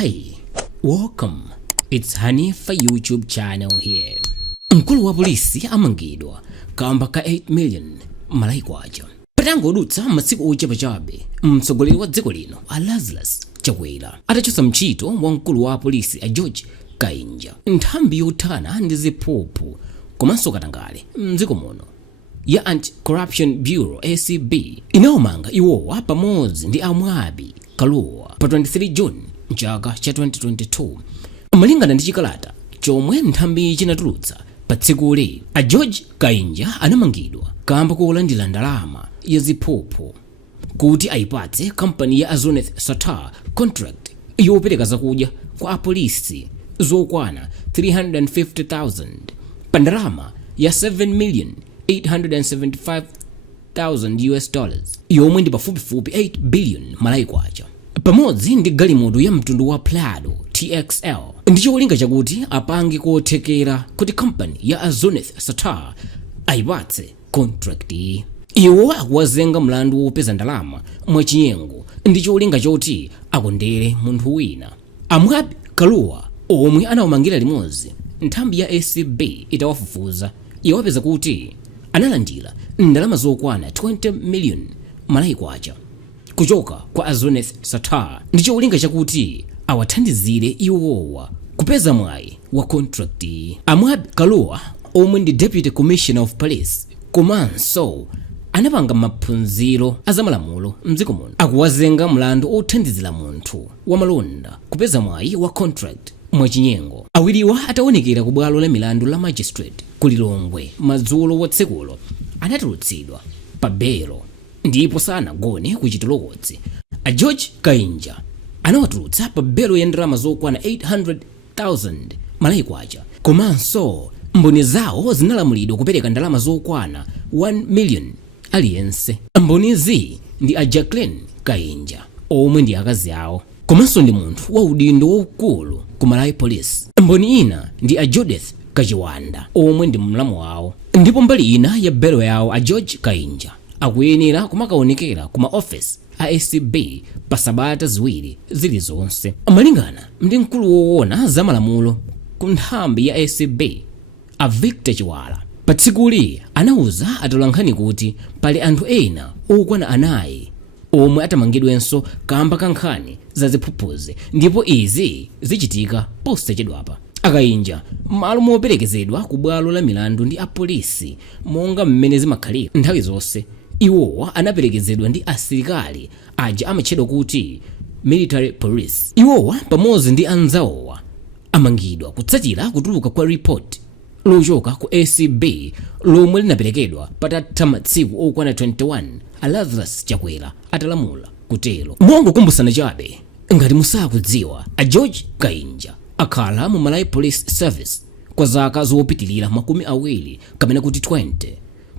Hi, welcome. It's Honey for YouTube channel here. Mkulu wa polisi Amangidwa Kamba ka 8 million Kwacha. Patangodutsa masiku ochepa chabe mtsogoleri wa dziko lino Lazarus Ckawera atachotsa ntchito wa mkulu wa polisi George Kainja. Nthambi yothana ndi ziphuphu komanso katangale mdziko muno ya Anti-Corruption Bureau ACB inawamanga iwowa pamodzi ndi Mwabi Kaluwa pa 23 June mchaka cha 2022. Malingana ndi chikalata chomwe nthambi chinatulutsa pa tsikuli George Kainja anamangidwa kamba kolandira ndalama ya ziphuphu kuti ayipatse kampani ya Zunneth Sattar contract yopereka zakudya kwa polisi zokwana 350,000 pa ndalama ya 7,875,000 US dollars yomwe ndi pafupifupi 8 billion Kwacha. Pamodzi ndi galimoto ya mtundu wa Prado TX ndi cholinga chakuti apange kothekera kuti kampani ya Zunneth Sattar ayipatse contract. Iwo akuwazenga mlandu wopeza ndalama mwachinyengo ndi cholinga choti akondere munthu wina. Mwabi Kaluwa omwe anawamangira limodzi nthambi ya ACB itawafufuza iwapeza kuti analandira ndalama zokwana 20 million Kwacha kuchoka kwa Zunneth Sattar ndi cholinga chakuti awathandizire iwowa kupeza mwayi wa contract. Mwabi Kaluwa omwe ndi Deputy Commissioner of Police komanso anapanga maphunziro azamalamulo mdziko muno akuwazenga mlandu othandizira munthu wamalonda kupeza mwayi wa contract mwachinyengo. Awiriwa ataonekera ku bwalo la milandu la magistrate kulilongwe madzulo watsekulo anatulutsidwa pa belo ndipo sanagone kuchitolokotsi. George Kainja anawatulutsa pa belo ya ndalama zokwana 800,000 Kwacha komanso mboni zawo zinalamulidwa kupereka ndalama zokwana 1 million aliyense. Mbonizi ndi Jacqueline Kainja omwe ndi akazi awo komanso ndi munthu wa udindo waukulu ku polisi. Mboni ina ndi Zunneth Kajiwanda omwe ndi mlamu wawo. Ndipo mbali ina ya belo yawo George Kainja akuyenera kumakaonekera kuma office a ACB pa sabata ziwiri zilizonse. Malingana ndi mkulu woona zamalamulo ku nthambi ya ACB Victor Chiwala pa tsikuli anauza atolankhani kuti pali anthu ena okwana anayi omwe atamangidwenso kamba kankhani za ziphuphuzi ndipo izi zichitika posachedwapa. Akainja malo moperekezedwa ku bwalo la milandu ndi apolisi monga mmene zimakhalira nthawi zonse. Iwowa anaperekezedwa ndi asilikali aja amatchedwa kuti military police. Iwowa pamodzi ndi anzawowa amangidwa kutsatira kutuluka kwa report lochoka ku ACB lomwe linaperekedwa patatha masiku okwana 21 Lazarus Ckawera atalamula kutelo. Mongokumbusana chabe ngati musakudziwa George Kainja akhala mu police service kwa zaka zopitilira makumi awiri kapena kuti 20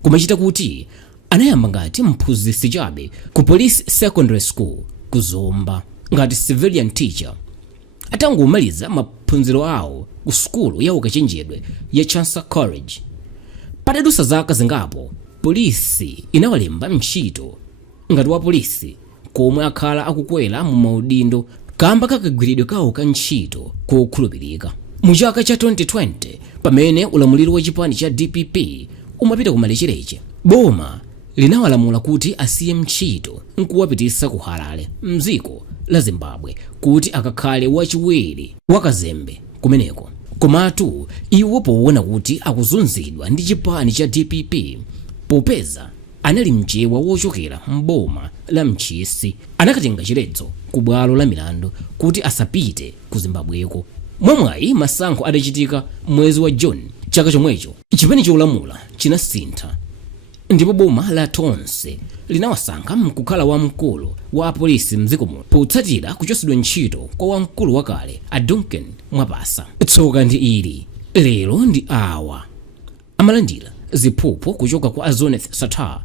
kumachita kuti anayamba ngati mphunzitsi chabe ku police secondary school ku Zomba ngati civilian teacher. Atangomaliza maphunziro awo ku skulu ya ukachenjedwe ya Chancer College. Patadusa zaka zingapo polisi inawalemba ntchito ngati wa polisi komwe akhala akukwera mu maudindo kamba kakagwiridwe kawo ka ntchito kokhulupirika. Mu chaka cha 2020 pamene ulamuliro wa chipani cha DPP umapita kumalechereche, boma linawalamula kuti asiye ntchito nkuwapitisa ku Harare mdziko la Zimbabwe kuti akakhale wachiwiri wakazembe kumeneko. Komatu iwo poona kuti akuzunzidwa ndi chipani cha DPP popeza anali mchewa wochokera mboma la mchisi, anakatenga chiletso ku bwalo la milandu kuti asapite ku Zimbabweko. Mwamwayi masankho adachitika mwezi wa June chaka chomwecho chipani cholamula chinasintha ndipo boma la tonse linawasankha mkukhala wamkulu wa polisi mdziko muno potsatira kuchosedwa ntchito kwa wamkulu wakale Duncan Mwapasa. Tsoka ndi ili lero ndi awa amalandira ziphuphu kuchoka kwa Zunneth Sattar